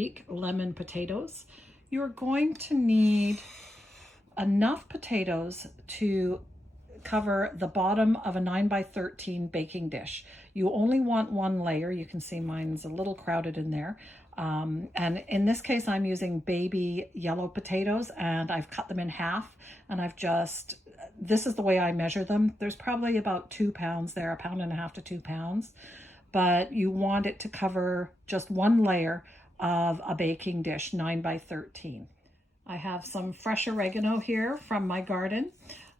Greek lemon potatoes. You're going to need enough potatoes to cover the bottom of a 9 by 13 baking dish. You only want one layer. You can see mine's a little crowded in there. And in this case, I'm using baby yellow potatoes, and I've cut them in half, and this is the way I measure them. There's probably about 2 pounds there, 1.5 pounds to 2 pounds, but you want it to cover just one layer of a baking dish, 9 by 13. I have some fresh oregano here from my garden.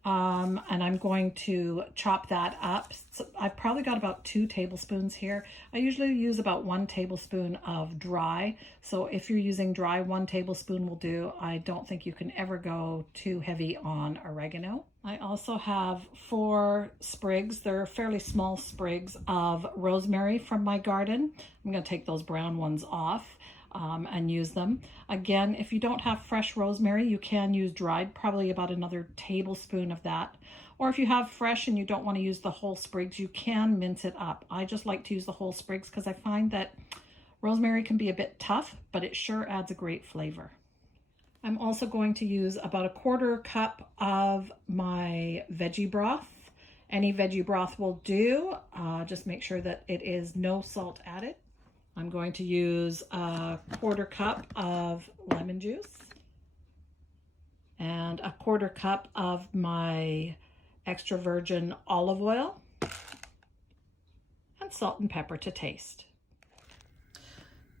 And I'm going to chop that up. So I've probably got about 2 tablespoons here. I usually use about 1 tablespoon of dry. So if you're using dry, 1 tablespoon will do. I don't think you can ever go too heavy on oregano. I also have 4 sprigs. They're fairly small sprigs of rosemary from my garden. I'm going to take those brown ones off. And use them. Again, if you don't have fresh rosemary, you can use dried, probably about another tablespoon of that. Or if you have fresh and you don't want to use the whole sprigs, you can mince it up. I just like to use the whole sprigs because I find that rosemary can be a bit tough, but it sure adds a great flavor. I'm also going to use about 1/4 cup of my veggie broth. Any veggie broth will do. Just make sure that it is no salt added. I'm going to use 1/4 cup of lemon juice and 1/4 cup of my extra virgin olive oil, and salt and pepper to taste.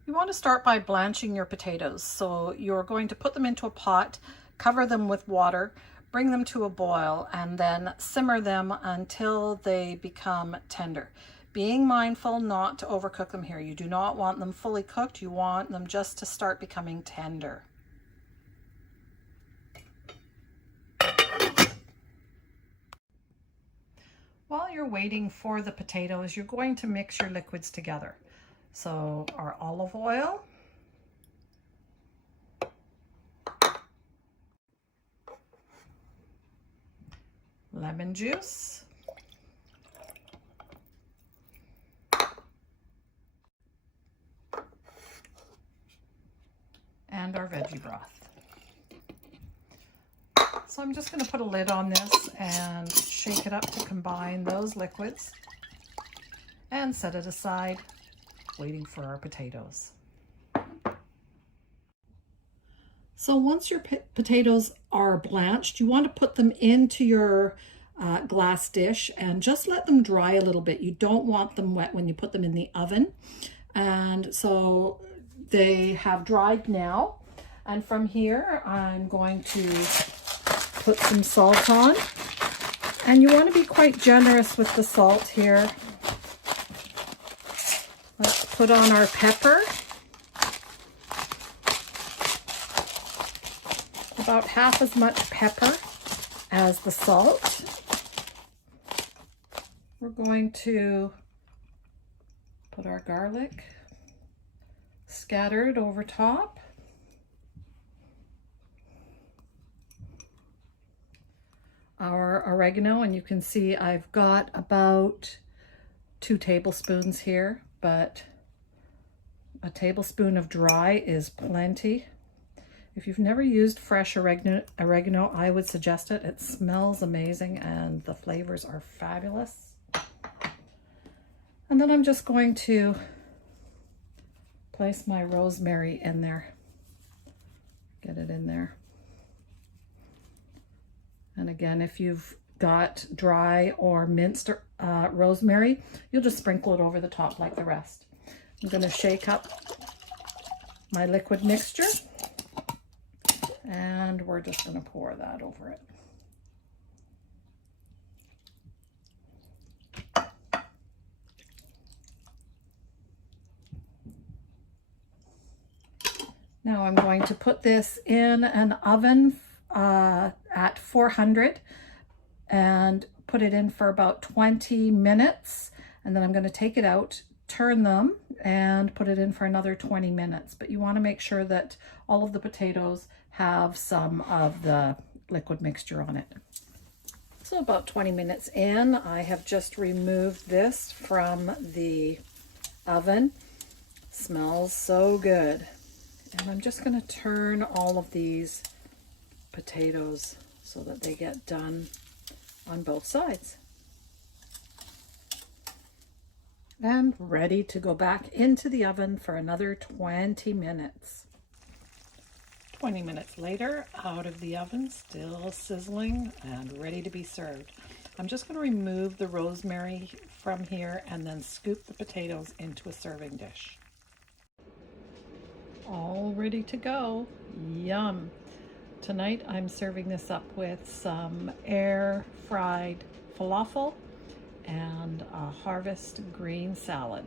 You want to start by blanching your potatoes. So you're going to put them into a pot, cover them with water, bring them to a boil, and then simmer them until they become tender. Being mindful not to overcook them here. You do not want them fully cooked. You want them just to start becoming tender. While you're waiting for the potatoes, you're going to mix your liquids together. So our olive oil, lemon juice, and our veggie broth. So I'm just going to put a lid on this and shake it up to combine those liquids and set it aside, waiting for our potatoes. So once your potatoes are blanched, you want to put them into your glass dish and just let them dry a little bit. You don't want them wet when you put them in the oven. And so they have dried now, and from here I'm going to put some salt on, and you want to be quite generous with the salt here. Let's put on our pepper, about half as much pepper as the salt. We're going to put our garlic scattered over top. Our oregano, and you can see I've got about 2 tablespoons here, but a tablespoon of dry is plenty. If you've never used fresh oregano, I would suggest it. It smells amazing and the flavors are fabulous. And then I'm just going to place my rosemary in there. Get it in there. And again, if you've got dry or minced rosemary, you'll just sprinkle it over the top like the rest. I'm going to shake up my liquid mixture, and we're just going to pour that over it. Now I'm going to put this in an oven at 400 and put it in for about 20 minutes, and then I'm going to take it out, turn them, and put it in for another 20 minutes. But you want to make sure that all of the potatoes have some of the liquid mixture on it. So about 20 minutes in, I have just removed this from the oven. Smells so good. And I'm just going to turn all of these potatoes so that they get done on both sides. And ready to go back into the oven for another 20 minutes. 20 minutes later, out of the oven, still sizzling and ready to be served. I'm just going to remove the rosemary from here and then scoop the potatoes into a serving dish. All ready to go. Yum. Tonight I'm serving this up with some air fried falafel and a harvest green salad.